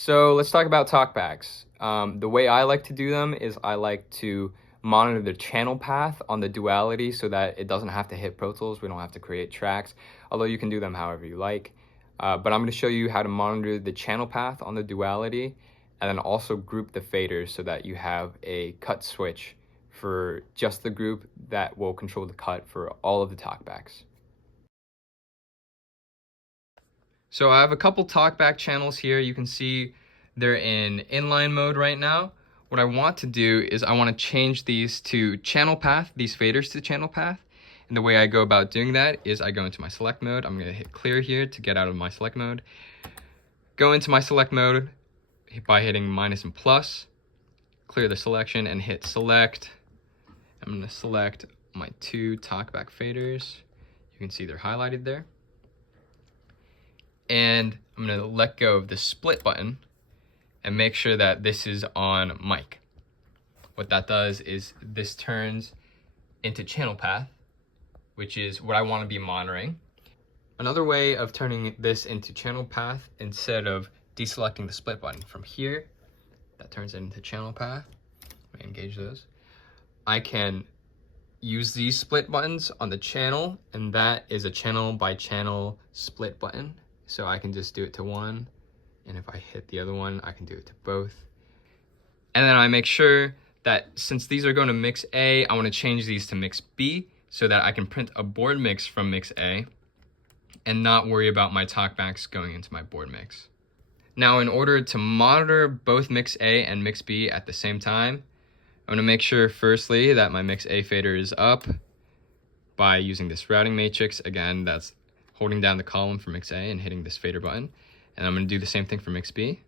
So let's talk about talkbacks. The way I like to do them is I like to monitor the channel path on the Duality so that it doesn't have to hit Pro Tools. We don't have to create tracks, although you can do them however you like. But I'm going to show you how to monitor the channel path on the Duality and then also group the faders so that you have a cut switch for just the group that will control the cut for all of the talkbacks. So I have a couple talkback channels here. You can see they're in inline mode right now. What I want to do is I want to change these to channel path, these faders to channel path. And the way I go about doing that is I go into my select mode. I'm going to hit clear here to get out of my select mode. Go into my select mode by hitting minus and plus. Clear the selection and hit select. I'm going to select my two talkback faders. You can see they're highlighted there. And I'm going to let go of the split button and make sure that this is on mic. What that does is this turns into channel path, which is what I want to be monitoring. Another way of turning this into channel path, instead of deselecting the split button from here, that turns it into channel path. Let me engage those. I can use these split buttons on the channel, and that is a channel by channel split button. So I can just do it to one, and if I hit the other one, I can do it to both. And then I make sure that since these are going to mix A, I want to change these to mix B so that I can print a board mix from mix A and not worry about my talkbacks going into my board mix. Now, in order to monitor both mix A and mix B at the same time, I'm going to make sure firstly that my mix A fader is up by using this routing matrix. Again, that's holding down the column for mix A and hitting this fader button. And I'm going to do the same thing for mix B.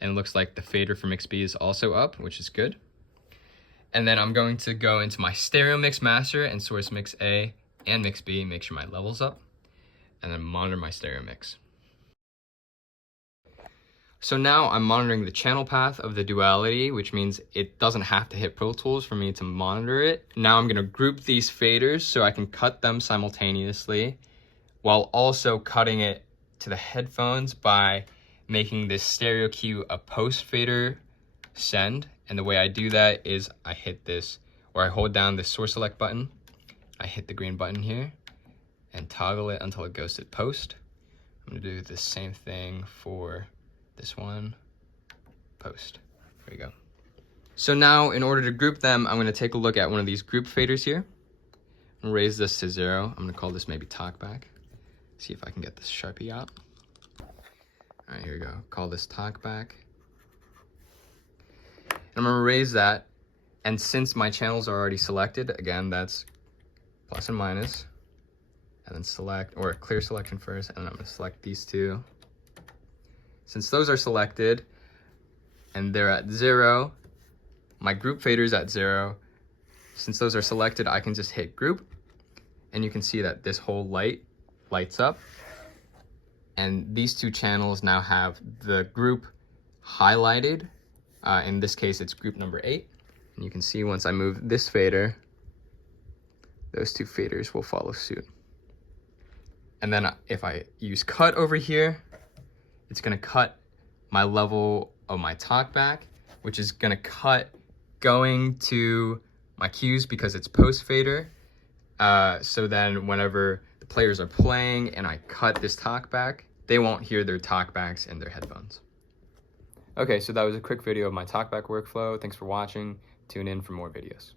And it looks like the fader for mix B is also up, which is good. And then I'm going to go into my stereo mix master and source mix A and mix B, make sure my level's up, and then monitor my stereo mix. So now I'm monitoring the channel path of the Duality, which means it doesn't have to hit Pro Tools for me to monitor it. Now I'm going to group these faders so I can cut them simultaneously, while also cutting it to the headphones by making this stereo cue a post fader send. And the way I do that is I hit this, or I hold down the source select button, I hit the green button here and toggle it until it goes to post. I'm gonna do the same thing for this one, post. There we go. So now in order to group them, I'm gonna take a look at one of these group faders here. I'm gonna raise this to 0. I'm gonna call this maybe talkback. See if I can get this Sharpie out. All right, here we go. Call this talkback. And I'm gonna raise that. And since my channels are already selected, again, that's plus and minus, and then select, or clear selection first, and then I'm gonna select these two. Since those are selected and they're at 0, my group fader is at 0. Since those are selected, I can just hit group, and you can see that this whole lights up, and these two channels now have the group highlighted. In this case, it's group number 8, and you can see once I move this fader, those two faders will follow suit. And then if I use cut over here, it's going to cut my level of my talkback, which is going to cut going to my cues because it's post fader. So then whenever the players are playing and I cut this talkback, they won't hear their talkbacks in their headphones. Okay, so that was a quick video of my talkback workflow. Thanks for watching. Tune in for more videos.